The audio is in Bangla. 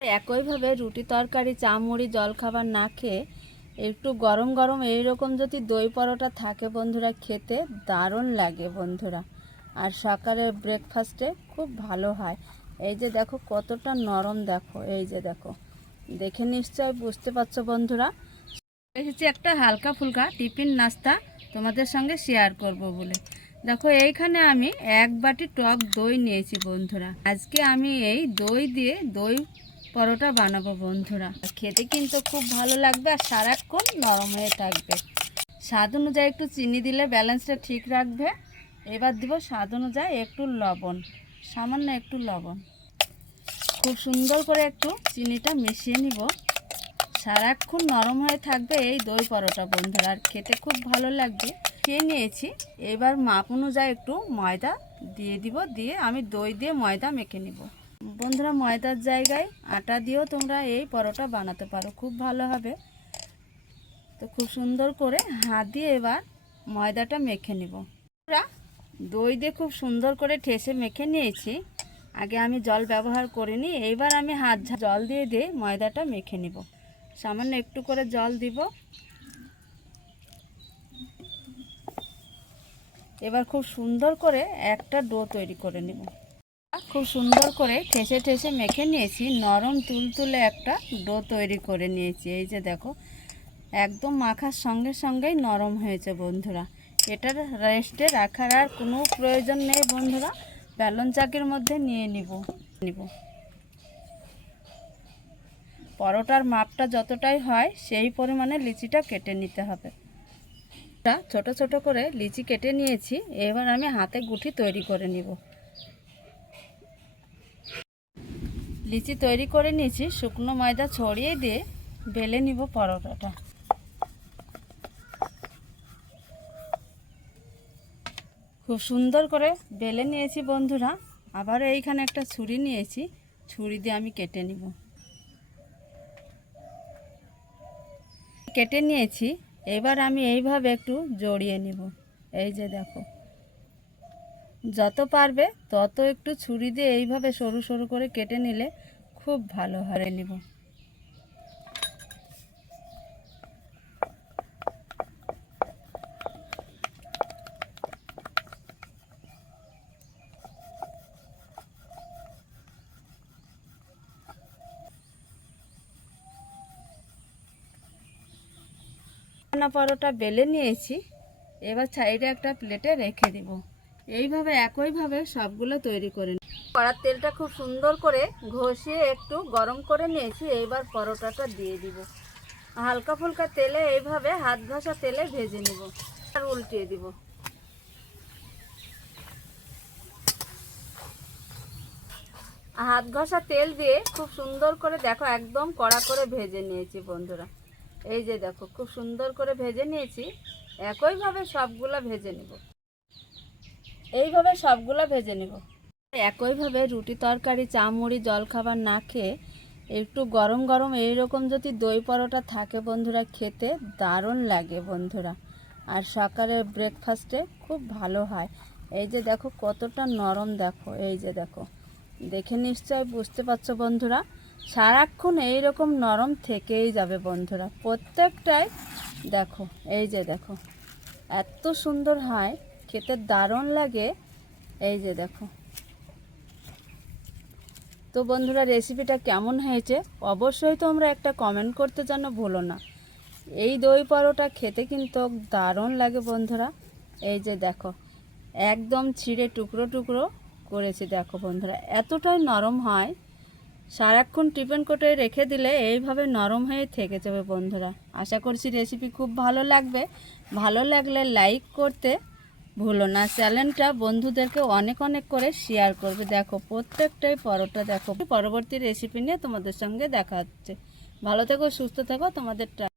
একইভাবে রুটি তরকারি চা মুড়ি জলখাবার না খেয়ে একটু গরম গরম এইরকম যদি দই পরোটা থাকে বন্ধুরা, খেতে দারুণ লাগে বন্ধুরা। আর সকালের ব্রেকফাস্টে খুব ভালো হয়। এই যে দেখো কতটা নরম, দেখো এই যে দেখো, দেখে নিশ্চয় বুঝতে পারছো বন্ধুরা। এসেছি একটা হালকা ফুলকা টিফিন নাস্তা তোমাদের সঙ্গে শেয়ার করব বলে। দেখো এইখানে আমি 1 বাটি টক দই নিয়েছি বন্ধুরা। আজকে আমি এই দই দিয়ে দই পরোটা বানাবো বন্ধুরা। খেতে কিন্তু খুব ভালো লাগবে আর সারাক্ষণ নরম হয়ে থাকবে। স্বাদ অনুযায়ী একটু চিনি দিলে ব্যালেন্সটা ঠিক রাখবে। এবার দিব স্বাদ অনুযায়ী একটু লবণ, সামান্য একটু লবণ। খুব সুন্দর করে একটু চিনিটা মিশিয়ে নিব। সারাক্ষণ নরম হয়ে থাকবে এই দই পরোটা বন্ধুরা, আর খেতে খুব ভালো লাগবে। খেয়ে নিয়েছি, এবার মাপ অনুযায়ী একটু ময়দা দিয়ে দিব, দিয়ে আমি দই দিয়ে ময়দা মেখে নিব বন্ধুরা। ময়দার জায়গায় আটা দিয়েও তোমরা এই পরোটা বানাতে পারো, খুব ভালো হবে। তো খুব সুন্দর করে হাত দিয়ে এবার ময়দাটা মেখে নিব। দই দিয়ে খুব সুন্দর করে ঠেসে মেখে নিয়েছি। আগে আমি জল ব্যবহার করিনি, এইবার আমি হাত জল দিয়ে দিয়ে ময়দাটা মেখে নিব। সামান্য একটু করে জল দিব। এবার খুব সুন্দর করে একটা ডো তৈরি করে নিব। খুব সুন্দর করে ঠেসে ঠেসে মেখে নিয়েছি, নরম তুলতুলে একটা ডো তৈরি করে নিয়েছি। এই যে দেখো, একদম মাখার সঙ্গে সঙ্গেই নরম হয়েছে বন্ধুরা। এটার রেস্টে রাখার আর কোনো প্রয়োজন নেই বন্ধুরা। বেলন চাকের মধ্যে নিয়ে নিব। পরোটার মাপটা যতটাই হয় সেই পরিমাণে লিচিটা কেটে নিতে হবে। ছোট ছোট করে লিচি কেটে নিয়েছি, এবার আমি হাতে গুঠি তৈরি করে নিব। লিচি তৈরি করে নিয়েছি, শুকনো ময়দা ছড়িয়ে দিয়ে বেলে নিব পরোটাটা। খুব সুন্দর করে বেলে নিয়েছি বন্ধুরা। আবার এইখানে একটা ছুরি নিয়েছি, ছুরি দিয়ে আমি কেটে নিব। কেটে নিয়েছি, এবার আমি এইভাবে একটু জড়িয়ে নিব। এই যে দেখো, যত পারবে তত একটু ছুরি দিয়ে এইভাবে সরু সরু করে কেটে নিলে খুব ভালো হয়। নিব পরোটা বেলে নিয়েছি, এবার সাইডে একটা প্লেটে রেখে দিব। এইভাবে একইভাবে সবগুলো তৈরি করে নিই। কড়ার তেলটা খুব সুন্দর করে ঘষিয়ে একটু গরম করে নিয়েছি, এইবার পরোটাটা দিয়ে দিব। হালকা ফুলকা তেলে এইভাবে হাত ঘষা তেলে ভেজে নেব আর উল্টিয়ে দিব। হাত ঘষা তেল দিয়ে খুব সুন্দর করে দেখো একদম কড়া করে ভেজে নিয়েছি বন্ধুরা। এই যে দেখো, খুব সুন্দর করে ভেজে নিয়েছি। একইভাবে সবগুলা ভেজে নেব। এইভাবে সবগুলা ভেজে নেব। একইভাবে রুটি তরকারি চা মুড়ি জলখাবার না খেয়ে একটু গরম গরম এইরকম যদি দই পরোটা থাকে বন্ধুরা, খেতে দারুণ লাগে বন্ধুরা। আর সকালের ব্রেকফাস্টে খুব ভালো হয়। এই যে দেখো কতটা নরম, দেখো এই যে দেখো, দেখে নিশ্চয় বুঝতে পারছো বন্ধুরা। সারাক্ষণ এইরকম নরম থেকেই যাবে বন্ধুরা প্রত্যেকটাই। দেখো এই যে দেখো, এত সুন্দর হয়, খেতে দারুণ লাগে। এই যে দেখো। তো বন্ধুরা, রেসিপিটা কেমন হয়েছে অবশ্যই তোমরা একটা কমেন্ট করতে যেন ভুলো না। এই দই পরোটা খেতে কিন্তু দারুণ লাগে বন্ধুরা। এই যে দেখো, একদম ছিঁড়ে টুকরো টুকরো করেছি দেখো বন্ধুরা, এতটাই নরম হয়। সারাক্ষণ টিফিন কোটে রেখে দিলে এইভাবে নরম হয়ে থেকে যাবে বন্ধুরা। আশা করছি রেসিপি খুব ভালো লাগবে। ভালো লাগলে লাইক করতে ভুলো না, চ্যানেলটা বন্ধুদেরকে অনেক অনেক করে শেয়ার করবে। দেখো প্রত্যেকটাই পরোটা দেখো। পরবর্তী রেসিপি নিয়ে তোমাদের সঙ্গে দেখা হচ্ছে। ভালো থেকো, সুস্থ থেকো, তোমাদের